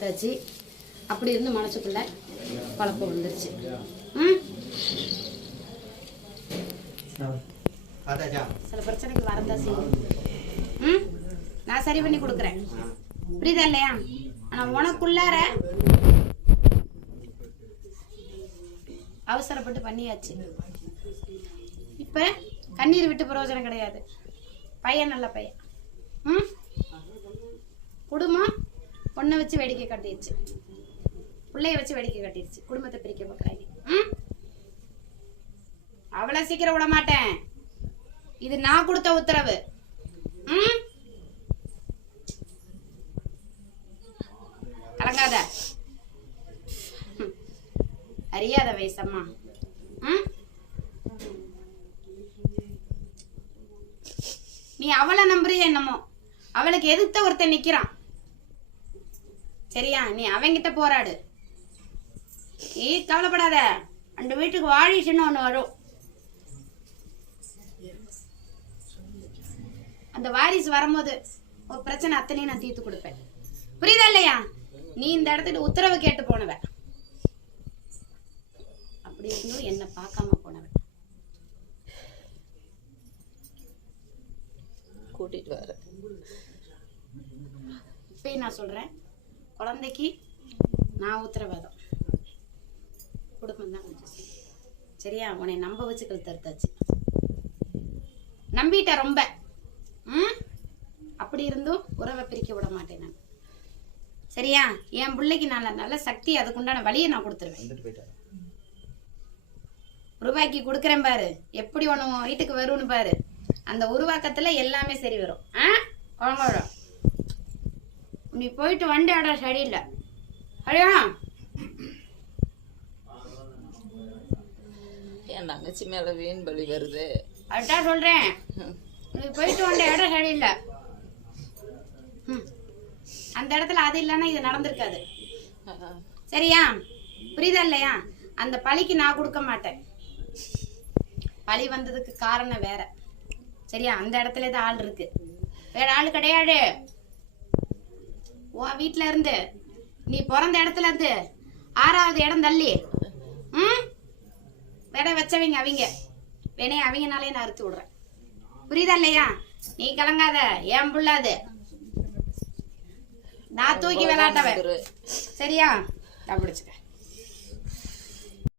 தீர்த்தாச்சு. அப்படி இருந்து மனசுக்குள்ள குழப்பம் வந்துருச்சு. சில பிரச்சனைக்கு வரதான் செய்யும். நான் சரி பண்ணி கொடுக்குறேன், புரியுதா இல்லையா? ஆனா உனக்குள்ளார அவசரப்பட்டு பண்ணியாச்சு. இப்ப கண்ணீர் விட்டு பிரயோஜனம் கிடையாது. பையன் நல்ல பையன். குடும்பம் பொண்ணை வச்சு வேடிக்கை கட்டிடுச்சு, பிள்ளைய வச்சு வேடிக்கை கட்டிடுச்சு. குடும்பத்தை பிரிக்க பார்க்குறாங்க. அவ்வளவு சீக்கிரம் விட மாட்டேன். இது நான் கொடுத்த உத்தரவு. கலங்காத, அறியாத வயசம்மா. நீ அவளை நம்புறிய என்னமோ, அவளுக்கு எதிர்த்த ஒருத்தன் நிக்கிறான். சரியா? நீ அவங்கிட்ட போராடு. நீ கவலைப்படாத, அந்த வீட்டுக்கு வாரிசுன்னு ஒண்ணு வரும். அந்த வாரிசு வரும்போது ஒரு பிரச்சனை அத்தனையும் நான் தீர்த்து கொடுப்பேன், புரியுதா இல்லையா? நீ இந்த இடத்துக்கு உத்தரவு கேட்டு போனவ, அப்படி இருந்தும் என்ன பார்க்காம போனவ. கூட்டிட்டு வர இப்ப நான் சொல்றேன், குழந்தைக்கு நான் உத்தரவாதம். குடும்பம் தான் கொஞ்சம் சரியா? உன்னை நம்ப வச்சு கழுத்தறுத்தாச்சு, நம்பிட்ட ரொம்ப. அப்படி இருந்தும் உறவை பிரிக்க விட மாட்டேன் நான், சரியா? என் பிள்ளைக்கு நல்ல நல்ல சக்தி, அதுக்குண்டான வழியை நான் கொடுத்துருவேன். உருவாக்கி கொடுக்குறேன் பாரு, எப்படி ஒன்று வீட்டுக்கு வரும்னு பாரு. அந்த உருவாக்கத்துல எல்லாமே சரி வரும். குழந்தை நீ போயிட்டு வண்டி ஆட சரியில்லை, சரியா? என் தங்கச்சி மேல வீண் பலி வருது, அதுதான் சொல்றேன். நீ போயிட்டு வண்டி இடம் சரியில்லை. அந்த இடத்துல அது இல்லைன்னா இது நடந்திருக்காது, சரியா? புரியுதா இல்லையா? அந்த பழிக்கு நான் கொடுக்க மாட்டேன். பழி வந்ததுக்கு காரணம் வேற, சரியா? அந்த இடத்துல தான் ஆள் இருக்கு, வேற ஆள் கிடையாது. உன் வீட்டுல இருந்து, நீ பிறந்த இடத்துல இருந்து 6வது இடம் தள்ளி விட வச்சவங்க அவங்க வேணே, அவங்கனாலே நான் அறுத்து விடுறேன், புரியுதா இல்லையா? நீ கலங்காத, ஏன் புள்ளாது, நான் தூக்கி விளையாட்டவன், சரியா? பிடிச்சுக்க.